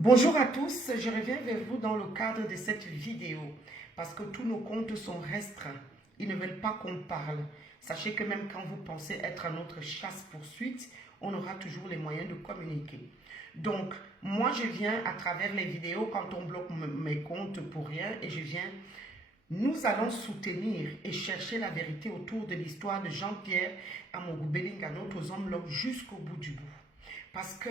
Bonjour à tous, je reviens vers vous dans le cadre de cette vidéo parce que tous nos comptes sont restreints. Ils ne veulent pas qu'on parle. Sachez que même quand vous pensez être à notre chasse-poursuite, on aura toujours les moyens de communiquer. Donc, moi je viens à travers les vidéos quand on bloque mes comptes pour rien et je viens. Nous allons soutenir et chercher la vérité autour de l'histoire de Jean-Pierre Amogubelinga, notre homme là jusqu'au bout du bout. Parce que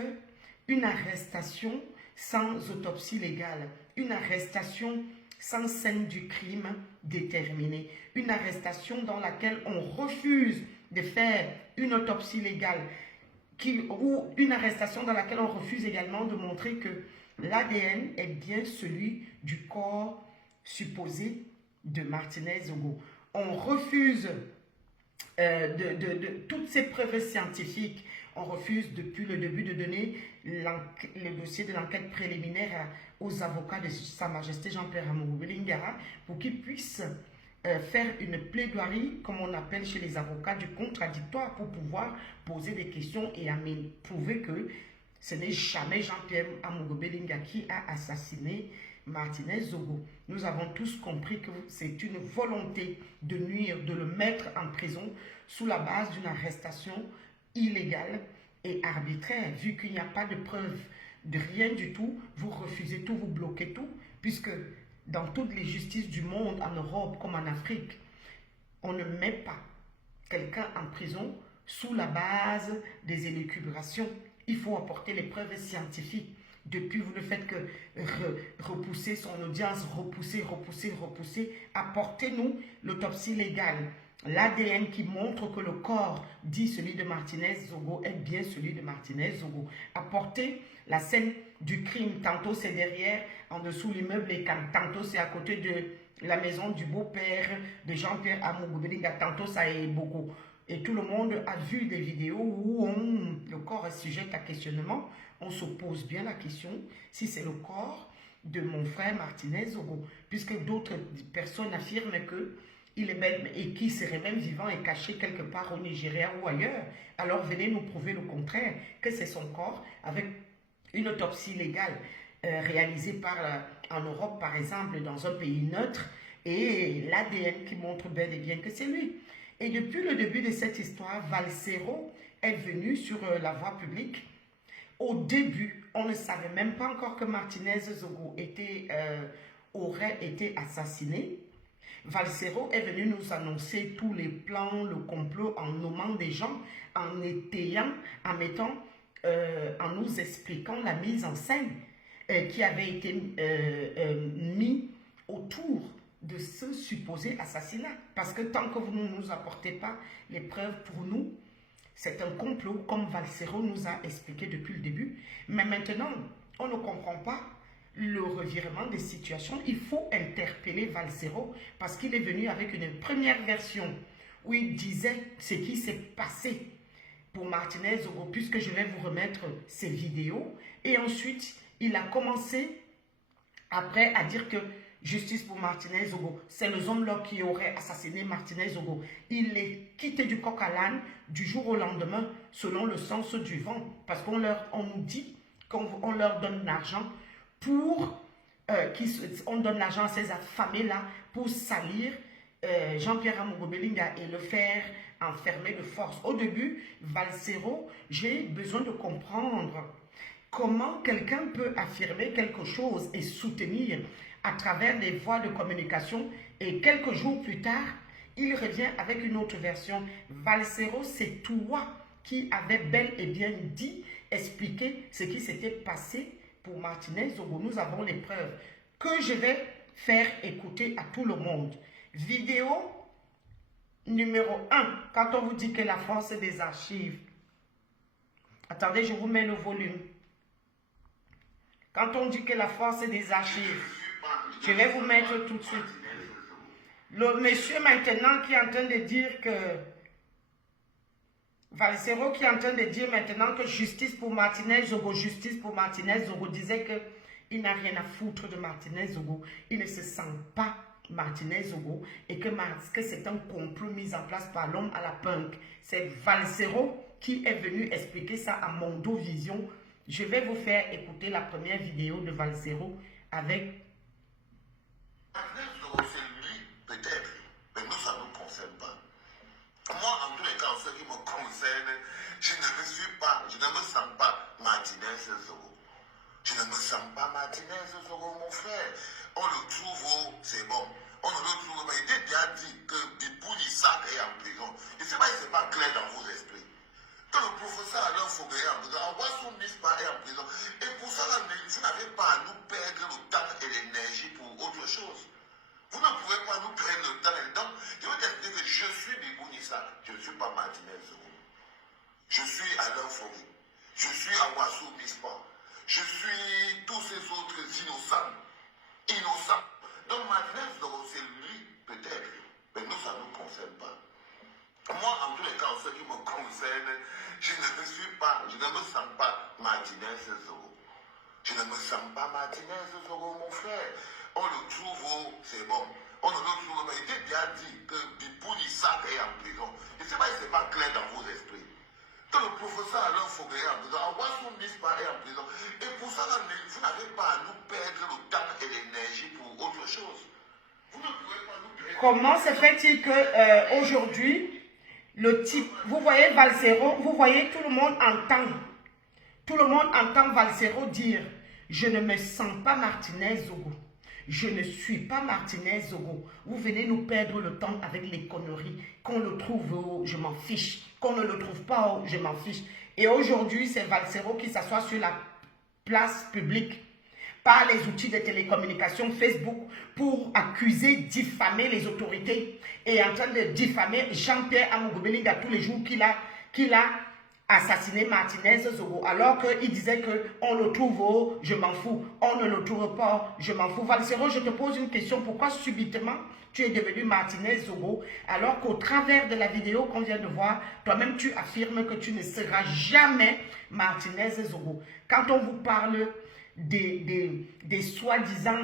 une arrestation sans autopsie légale, une arrestation sans scène du crime déterminée, une arrestation dans laquelle on refuse de faire une autopsie légale, ou une arrestation dans laquelle on refuse également de montrer que l'ADN est bien celui du corps supposé de Martinez-Zogo. On refuse toutes ces preuves scientifiques. On refuse depuis le début de donner le dossier de l'enquête préliminaire aux avocats de Sa Majesté Jean-Pierre Amogubelinga pour qu'ils puissent faire une plaidoirie, comme on appelle chez les avocats, du contradictoire pour pouvoir poser des questions et prouver que ce n'est jamais Jean-Pierre Amogubelinga qui a assassiné Martinez-Zogo. Nous avons tous compris que c'est une volonté de nuire, de le mettre en prison sous la base d'une arrestation illégale et arbitraire. Vu qu'il n'y a pas de preuve de rien du tout, vous refusez tout, vous bloquez tout, puisque dans toutes les justices du monde, en Europe comme en Afrique, on ne met pas quelqu'un en prison sous la base des élucubrations. Il faut apporter les preuves scientifiques. Depuis, vous ne faites que repousser son audience, repousser. Apportez-nous l'autopsie légale, l'ADN qui montre que le corps dit celui de Martinez-Zogo est bien celui de Martinez-Zogo. Apportez la scène du crime. Tantôt c'est derrière, en dessous l'immeuble, et tantôt c'est à côté de la maison du beau-père de Jean-Pierre Amogubelinga. Tantôt ça est beaucoup. Et tout le monde a vu des vidéos où le corps est sujet à questionnement. On se pose bien la question si c'est le corps de mon frère Martinez-Zogo, puisque d'autres personnes affirment qu'il est bel et qu'il serait même vivant et caché quelque part au Nigeria ou ailleurs. Alors venez nous prouver le contraire, que c'est son corps avec une autopsie légale réalisée en Europe par exemple, dans un pays neutre, et l'ADN qui montre bel et bien que c'est lui. Et depuis le début de cette histoire, Valsero est venu sur la voie publique. Au début, on ne savait même pas encore que Martinez-Zogo aurait été assassiné. Valsero est venu nous annoncer tous les plans, le complot, en nommant des gens, en étayant, en nous expliquant la mise en scène qui avait été mise autour de ce supposé assassinat. Parce que tant que vous ne nous apportez pas les preuves pour nous, c'est un complot, comme Valsero nous a expliqué depuis le début. Mais maintenant, on ne comprend pas le revirement des situations. Il faut interpeller Valsero parce qu'il est venu avec une première version où il disait ce qui s'est passé pour Martinez-Zogo, puisque je vais vous remettre ces vidéos. Et ensuite, il a commencé après à dire que justice pour Martinez-Zogo, c'est le homme-là qui aurait assassiné Martinez-Zogo. Il est quitté du coq à l'âne du jour au lendemain selon le sens du vent. Parce qu'on nous dit qu'on leur donne l'argent pour... on donne l'argent à ces affamés-là pour salir Jean-Pierre Amogubelinga et le faire enfermer de force. Au début, Valsero, j'ai besoin de comprendre comment quelqu'un peut affirmer quelque chose et soutenir à travers des voies de communication, et quelques jours plus tard, il revient avec une autre version. Valsero, c'est toi qui avais bel et bien dit, expliqué ce qui s'était passé pour Martinez-Zogo. Nous avons les preuves que je vais faire écouter à tout le monde. Vidéo numéro 1, quand on vous dit que la force des archives. Attendez, je vous mets le volume. Quand on dit que la force des archives, je vais vous mettre tout de suite. Le monsieur maintenant qui est en train de dire que... Valsero qui est en train de dire maintenant que justice pour Martinez-Zogo, disait qu'il n'a rien à foutre de Martinez-Zogo. Il ne se sent pas Martinez-Zogo et que c'est un complot mis en place par l'homme à la punk. C'est Valsero qui est venu expliquer ça à Mondo Vision Je vais vous faire écouter la première vidéo de Valsero avec... C'est lui, peut-être, mais nous, ça ne nous concerne pas. Moi, en tous les cas, en ce qui me concerne, je ne me sens pas Martinez Zogo. Je ne me sens pas Martinez Zogo, mon frère. On le trouve, c'est bon. On ne le trouve pas. Il était déjà dit que Bibou Nissak est en prison. Je ne sais pas si ce n'est pas clair dans vos esprits. Que le professeur Alain Foguet est en prison, Awassou Nispa est en prison. Et pour ça, vous n'avez pas à nous perdre le temps et l'énergie pour autre chose. Vous ne pouvez pas nous prendre le temps et le temps. Je vais t'expliquer que je suis Bibou Nissak. Je ne suis pas Martinez Zogo. Je suis Alain Foguet. Je suis Awassou Nispa. Je suis tous ces autres innocents. Donc Martinez Zogo, c'est lui, peut-être. Mais nous, ça ne nous concerne pas. Moi, en tous les cas, en ce qui me concerne, je ne me sens pas Martinez Zogo. Je ne me sens pas Martinez Zogo, mon frère. On le trouve, c'est bon. On ne le trouve pas. Il était déjà dit que Bibou Nissak est en prison. Je ne sais pas si ce n'est pas clair dans vos esprits. Que le professeur Alain Foguet est en prison, Awassou Nispa est en prison. Et pour ça, vous n'avez pas à nous perdre le temps et l'énergie pour autre chose. Vous ne pouvez pas nous perdre. Comment se fait-il que aujourd'hui, le type, vous voyez Valsero, vous voyez tout le monde entend Valsero dire, je ne me sens pas Martinez Zogo. Je ne suis pas Martinez Zogo. Vous venez nous perdre le temps avec les conneries. Qu'on le trouve, je m'en fiche. Qu'on ne le trouve pas, je m'en fiche. Et aujourd'hui, c'est Valsero qui s'assoit sur la place publique par les outils de télécommunication Facebook pour accuser, diffamer les autorités et en train de diffamer Jean-Pierre Amougoubelinga tous les jours qu'il a assassiné Martinez Zogo, alors qu'il disait qu'on le trouve, je m'en fous, on ne le trouve pas, je m'en fous. Valsero, je te pose une question, pourquoi subitement tu es devenu Martinez Zogo, alors qu'au travers de la vidéo qu'on vient de voir, toi-même tu affirmes que tu ne seras jamais Martinez Zogo. Quand on vous parle des soi-disant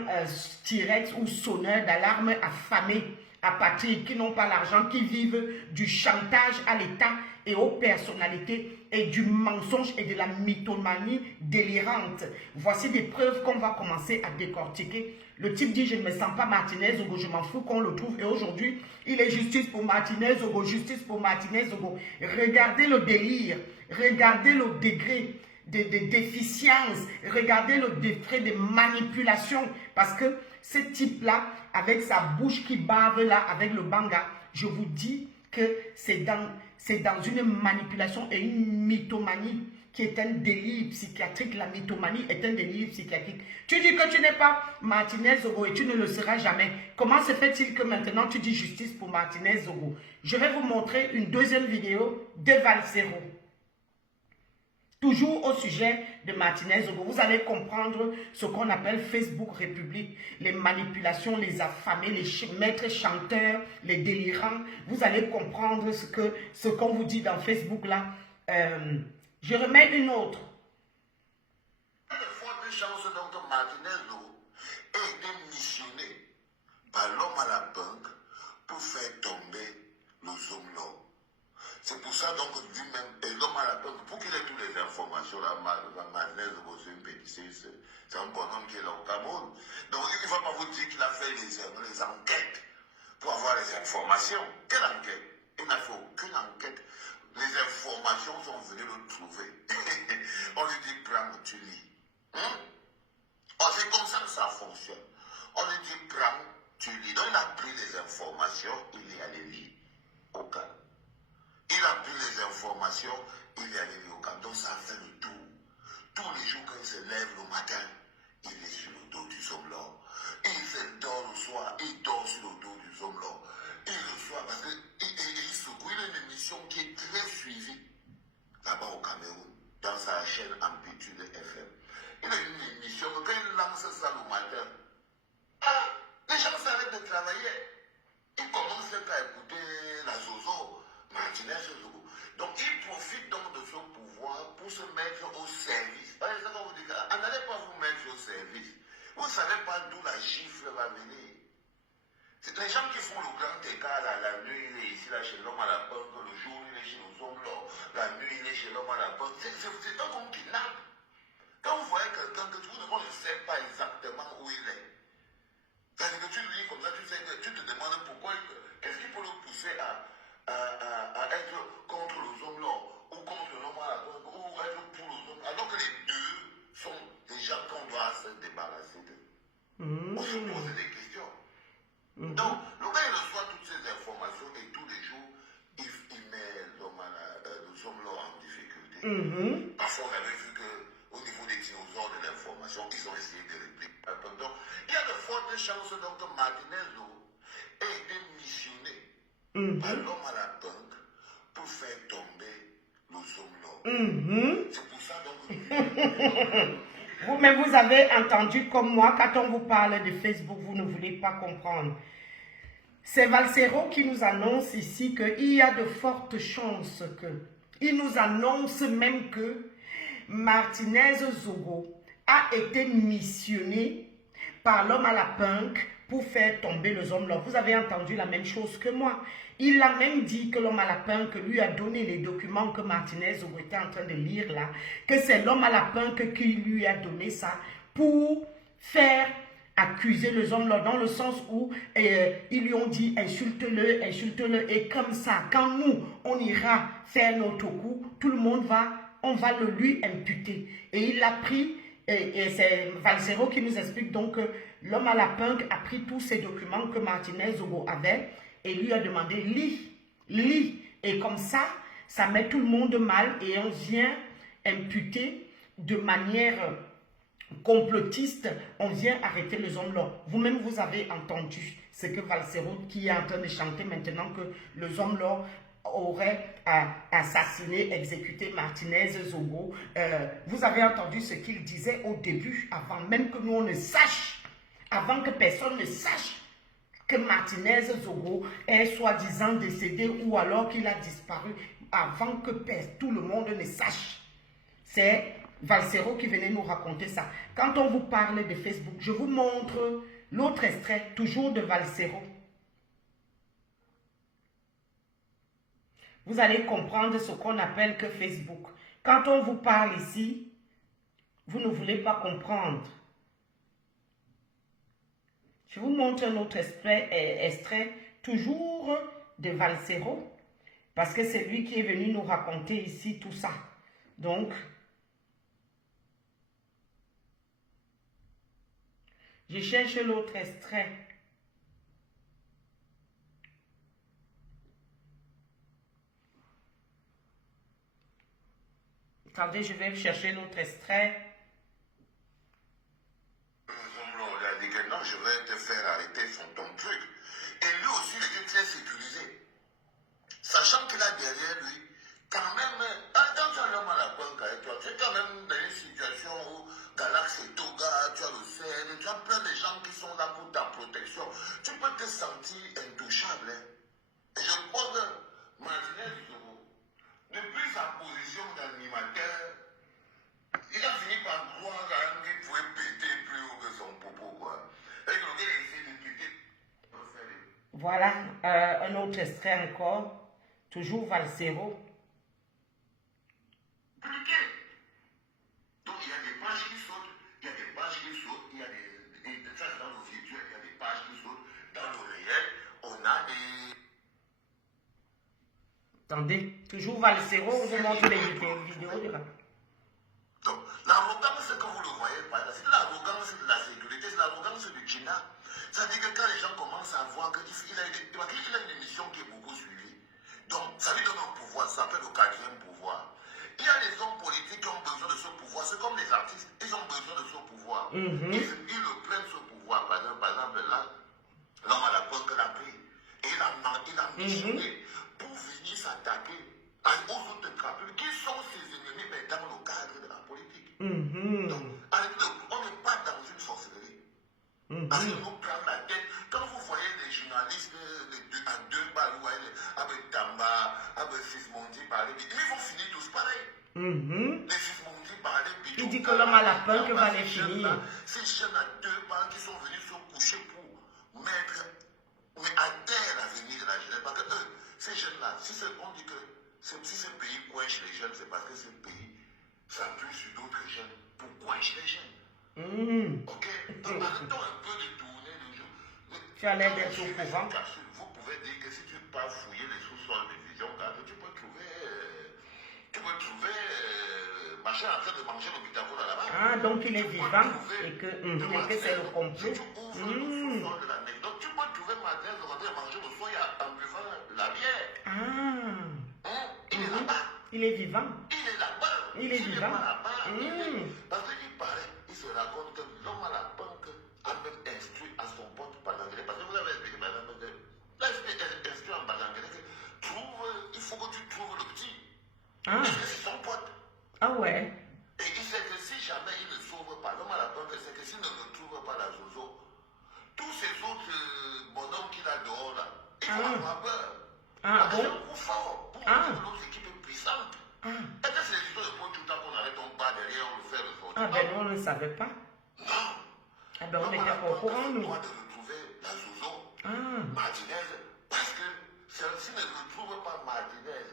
tirettes ou sonneurs d'alarme affamés, apatrides, qui n'ont pas l'argent, qui vivent du chantage à l'État et aux personnalités et du mensonge et de la mythomanie délirante. Voici des preuves qu'on va commencer à décortiquer. Le type dit, je ne me sens pas Martinez Zogo, je m'en fous qu'on le trouve. Et aujourd'hui, il est justice pour Martinez Zogo, justice pour Martinez Zogo. Regardez le délire, regardez le degré de déficience, regardez le degré de manipulation, parce que ce type-là, avec sa bouche qui bave là, avec le banga, je vous dis que c'est dans une manipulation et une mythomanie qui est un délire psychiatrique. La mythomanie est un délire psychiatrique. Tu dis que tu n'es pas Martinez Zogo et tu ne le seras jamais. Comment se fait-il que maintenant tu dis justice pour Martinez Zogo? Je vais vous montrer une deuxième vidéo de Valsero. Toujours au sujet de Martinez Zogo, vous allez comprendre ce qu'on appelle Facebook République, les manipulations, les affamés, les maîtres chanteurs, les délirants. Vous allez comprendre ce qu'on vous dit dans Facebook là. Je remets une autre. Il y a de fortes chances donc que Martinez Zogo ait été missionné par l'homme à la banque pour faire tomber le Zomlo. C'est pour ça donc lui-même, et l'homme à la banque, pour qu'il ait toutes les informations, la Martinez Zogo, c'est un bonhomme qui est là au Cameroun. Donc il ne va pas vous dire qu'il a fait les enquêtes pour avoir les informations. Quelle enquête? Il n'a fait aucune enquête. Les informations sont venues le trouver. On lui dit, prends, tu lis. C'est comme ça que ça fonctionne. On lui dit, prends, tu lis. Donc il a pris les informations, il est allé lire au cas. Il a pris les informations, il est allé lire au camp. Donc ça fait le tour. Tous les jours quand il se lève le matin, il est sur le dos du Zomlo. Il se dort le soir, il dort sur le dos du Zomlo. Et le soir, parce qu'il a une émission qui est très suivie là-bas au Cameroun, dans sa chaîne Amplitude FM. Il a une émission, quand il lance ça le matin, les gens s'arrêtent de travailler. Ils commencent à écouter la Zozo, Martinez Zogo. Donc il profite donc de ce pouvoir pour se mettre au service. Par exemple, on vous dit, n'allez pas vous mettre au service. Vous ne savez pas d'où la gifle va venir. C'est les gens qui font le grand écart, là, la nuit il est ici, là, chez l'homme à la banque, le jour il est chez le Zomlo, la nuit il est chez l'homme à la banque. C'est eux qu'on kidnappe. Quand vous voyez quelqu'un que on ne sait pas exactement où il est, c'est-à-dire que tu le lis comme ça, tu te demandes pourquoi, qu'est-ce qui peut le pousser à être contre les hommes là, ou contre l'homme à la banque, ou être pour les hommes, alors que les deux sont des gens qu'on doit se débarrasser d'eux. On se pose des questions. Donc, le gars il reçoit toutes ces informations et tous les jours, il met les hommes là en difficulté. Parfois, on avait vu qu'au niveau des dinosaures de l'information, ils ont essayé de répliquer. Donc, il y a de fortes chances donc, que Martinez ait été missionné par l'homme à la banque pour faire tomber les hommes là. C'est pour ça donc Mais vous avez entendu comme moi, quand on vous parle de Facebook, vous ne voulez pas comprendre. C'est Valsero qui nous annonce ici qu'il y a de fortes chances que, il nous annonce même que Martinez Zogo a été missionné par l'homme à la punk pour faire tomber les hommes là. Vous avez entendu la même chose que moi. Il a même dit que l'homme à la punk lui a donné les documents que Martinez Zogo était en train de lire là, que c'est l'homme à la punk qui lui a donné ça pour faire accuser les hommes là, dans le sens où ils lui ont dit insulte-le, insulte-le, et comme ça, quand nous, on ira faire notre coup, tout le monde on va le lui imputer. Et il a pris, et c'est Valsero qui nous explique donc que l'homme à la punk a pris tous ces documents que Martinez Zogo avait et lui a demandé, lis, et comme ça met tout le monde mal et on vient imputer de manière complotiste, on vient arrêter les hommes là. Vous-même, vous avez entendu ce que Valsero qui est en train de chanter maintenant, que les hommes là auraient assassiné, exécuté Martinez Zogo. Vous avez entendu ce qu'il disait au début, avant même que nous on ne sache, avant que personne ne sache que Martinez Zogo est soi-disant décédé ou alors qu'il a disparu, avant que tout le monde ne sache. C'est Valsero qui venait nous raconter ça. Quand on vous parle de Facebook, je vous montre l'autre extrait, toujours de Valsero. Vous allez comprendre ce qu'on appelle que Facebook. Quand on vous parle ici, vous ne voulez pas comprendre. Je vous montre un autre extrait, toujours de Valsero, parce que c'est lui qui est venu nous raconter ici tout ça. Donc, je cherche l'autre extrait. Attendez, je vais chercher l'autre extrait. Il a dit que non, je vais te faire arrêter ton truc. Et lui aussi, il était très sécurisé. Sachant qu'il a derrière lui, quand même, quand tu as l'homme à la banque avec toi, tu es quand même dans une situation où Galax et Toga, tu as le CN, tu as plein de gens qui sont là pour ta protection. Tu peux te sentir intouchable. Et je crois que Martinez Zogo, depuis sa position d'animateur, il a fini par croire qu'il pouvait péter plus haut que son popo, quoi. Et que le gars a essayé de péter. Voilà, un autre extrait encore. Toujours Valsero. Donc il y a des pages qui sautent, il y a des pages qui sautent, il y a des ça dans le virtuel, il y a des pages qui sautent. Dans le réel, on a des... Attendez, toujours Valsero, vous montre les vidéos de la... Donc, l'arrogance que vous le voyez par là, c'est l'arrogance de la sécurité, c'est l'arrogance du China. Ça veut dire que quand les gens commencent à voir qu'il a une émission qui est beaucoup suivie, donc ça lui donne un pouvoir, ça s'appelle le quatrième pouvoir. Il y a les hommes politiques qui ont besoin de ce pouvoir, c'est comme les artistes, ils ont besoin de ce pouvoir. Ils le prennent ce pouvoir, par exemple là, l'homme à la banque l'a pris, et il a missionné pour venir s'attaquer aux autres capitaux qui sont ses ennemis, mais dans le cadre de la politique. Donc, on n'est pas dans une sorcellerie. Parce que nous prendre la tête. Quand vous voyez des journalistes à deux balles, vous voyez avec Tamba, avec Sismondi parler, ils vont finir tous pareil. Les Sismondi parler, il dit que l'homme à la peur que va les finir. Ces jeunes à deux balles qui sont venus se coucher pour mettre à terre l'avenir de la jeunesse. Parce que eux, ces jeunes-là, on dit que si ce pays coince les jeunes, c'est parce que ce pays s'appuie sur d'autres jeunes pourquoi je les gêne. Ok? Donc, arrêtons un peu de tourner le jeu. Tu as l'air d'être au courant. Vous pouvez dire que si tu pars fouiller les sous-sols de Vision 4, tu peux trouver machin en train de manger le pitacole là-bas. Ah, donc il est vivant et que c'est le complot. Si tu ouvres le sous-sol de l'anecdote, tu peux trouver Martinez en train de manger le soya en buvant la bière. Il est là-bas. Il est vivant. Il est là-bas. Il est vivant. Parce qu'il paraît, il se raconte que l'homme à la banque a même instruit à son pote Badangele. Parce que vous avez expliqué, madame, instruit en Badangele que il faut que tu trouves le petit. Parce que c'est son pote. Ah ouais. Et il sait que si jamais il ne sauve pas, l'homme à la banque sait que s'il ne retrouve pas la Zozo, tous ces autres bonhommes qu'il a dehors là, ils vont avoir peur. Parce que c'est un coup fort pour l'autre équipe puissante. Est-ce que c'est les histoires de Paul tout le temps qu'on arrête ton pas derrière, on le fait ressortir? Ah ben nous on ne savait pas. Non. Ah ben on n'était pas au courant nous. Il doit de retrouver la Zozo, Martinez, parce que s'il ne retrouve pas Martinez,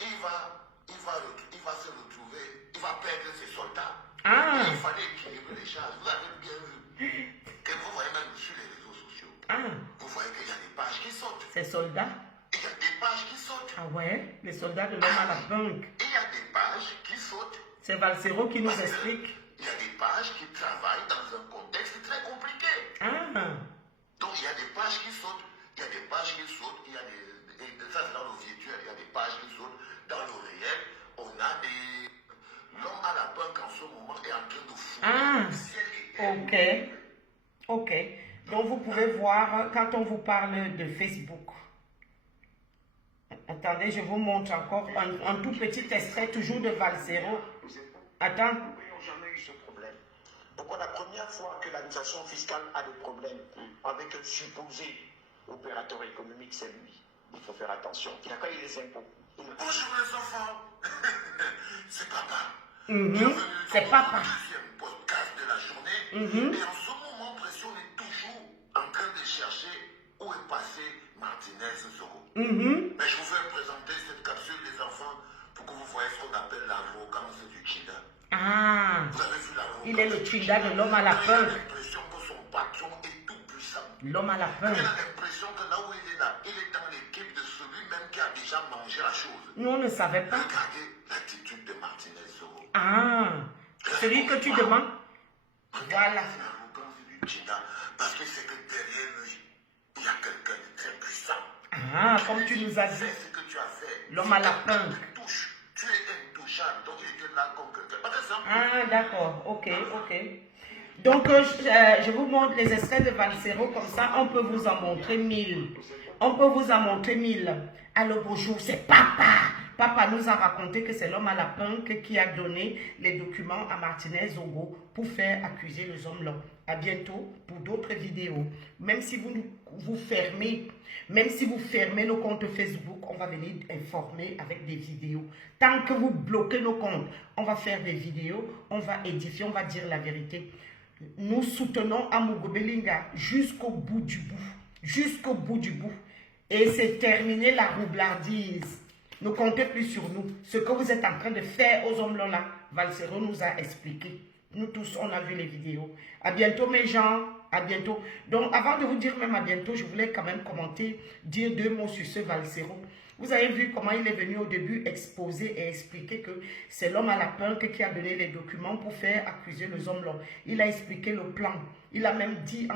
il va se retrouver, il va perdre ses soldats. Il fallait équilibrer les charges. Vous avez bien vu que vous voyez même sur les réseaux sociaux. Vous voyez qu'il y a des pages qui sautent. Ces soldats? Il y a des pages qui sautent. Ah ouais, les soldats de l'homme à la banque. Il y a des pages qui sautent. C'est Valsero qui nous explique. Il y a des pages qui travaillent dans un contexte très compliqué. Donc il y a des pages qui sautent. Il y a des pages qui sautent. Il y a ça c'est dans le virtuel. Il y a des pages qui sautent. Dans le réel, on a des... L'homme à la banque en ce moment est en train de fouiller le ciel et terre. Ok. Donc vous pouvez voir quand on vous parle de Facebook. Attendez, je vous montre encore un tout petit extrait toujours de Valsero. Attends. Nous n'ayons jamais eu ce problème. Donc la première fois que l'administration fiscale a des problèmes avec un supposé opérateur économique, c'est lui. Il faut faire attention. Il n'a pas eu les impôts. Bonjour les enfants. C'est papa. C'est papa. Deuxième podcast de la journée. Et en ce moment précis, on est toujours en train de chercher où est passé Martinez Zoro. Mais je vous vais présenter cette capsule, les enfants, pour que vous voyez ce qu'on appelle l'arrogance du Chida. Vous avez vu l'arrogance? Il est le Chida de l'homme à la Il a banque. l'impression que son patron est tout puissant. L'homme à la banque. Il a l'impression que là où il est là, il est dans l'équipe de celui-même qui a déjà mangé la chose. Nous on ne savait pas. Regardez l'attitude de Martinez Zoro. Celui que tu demandes. Voilà. C'est l'arrogance du Chida. Parce que c'est que derrière lui, il y a quelqu'un de très puissant. Comme tu nous as dit. C'est ce que tu as fait. L'homme à la banque. Tu es intouchable. Donc il était là comme quelqu'un. D'accord. Ok. Donc, je vous montre les extraits de Valsero, comme ça, on peut vous en montrer 1000. Alors, bonjour, c'est Papa. Papa nous a raconté que c'est l'homme à la banque qui a donné les documents à Martinez Zogo pour faire accuser les hommes là. À bientôt pour d'autres vidéos. Même si vous fermez nos comptes Facebook, on va venir informer avec des vidéos. Tant que vous bloquez nos comptes, on va faire des vidéos, on va édifier, on va dire la vérité. Nous soutenons Amogo Belinga jusqu'au bout du bout. Et c'est terminé la roublardise. Ne comptez plus sur nous. Ce que vous êtes en train de faire aux hommes là, Valsero nous a expliqué. Nous tous, on a vu les vidéos. À bientôt mes gens. À bientôt. Donc, avant de vous dire même à bientôt, je voulais quand même commenter, dire 2 mots sur ce Valsero. Vous avez vu comment il est venu au début exposer et expliquer que c'est l'homme à la banque qui a donné les documents pour faire accuser les hommes là. Il a expliqué le plan. Il a même dit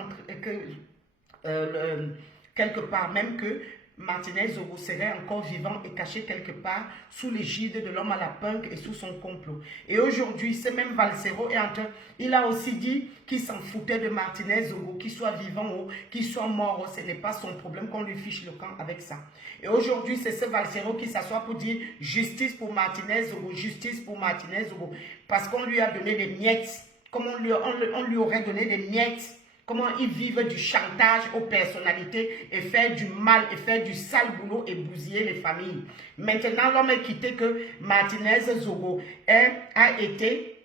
quelque part même que Martinez Zogo serait encore vivant et caché quelque part sous l'égide de l'homme à la banque et sous son complot. Et aujourd'hui, ce même Valsero est en train, il a aussi dit qu'il s'en foutait de Martinez Zogo, qu'il soit vivant ou qu'il soit mort, ce n'est pas son problème, qu'on lui fiche le camp avec ça. Et aujourd'hui, c'est ce Valsero qui s'assoit pour dire justice pour Martinez Zogo, justice pour Martinez Zogo, parce qu'on lui a donné des miettes, comme on lui aurait donné des miettes. Comment ils vivent du chantage aux personnalités et faire du mal et faire du sale boulot et bousiller les familles. Maintenant, l'homme est quitté que Martinez Zogo a été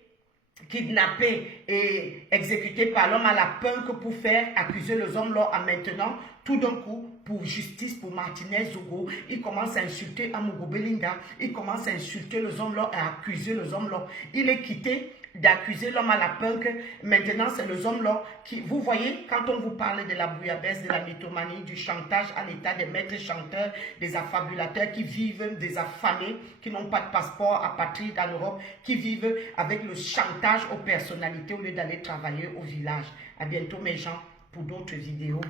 kidnappé et exécuté par l'homme à la banque pour faire accuser les hommes là. Maintenant, tout d'un coup, pour justice pour Martinez Zogo, il commence à insulter Amogo Belinga, il commence à insulter les hommes là, à accuser les hommes là. Il est quitté d'accuser l'homme à la punk. Maintenant, c'est les hommes là qui, vous voyez, quand on vous parle de la bouillabaisse, de la mythomanie, du chantage à l'état des maîtres chanteurs, des affabulateurs qui vivent des affamés, qui n'ont pas de passeport apatride en Europe, qui vivent avec le chantage aux personnalités au lieu d'aller travailler au village. À bientôt mes gens pour d'autres vidéos.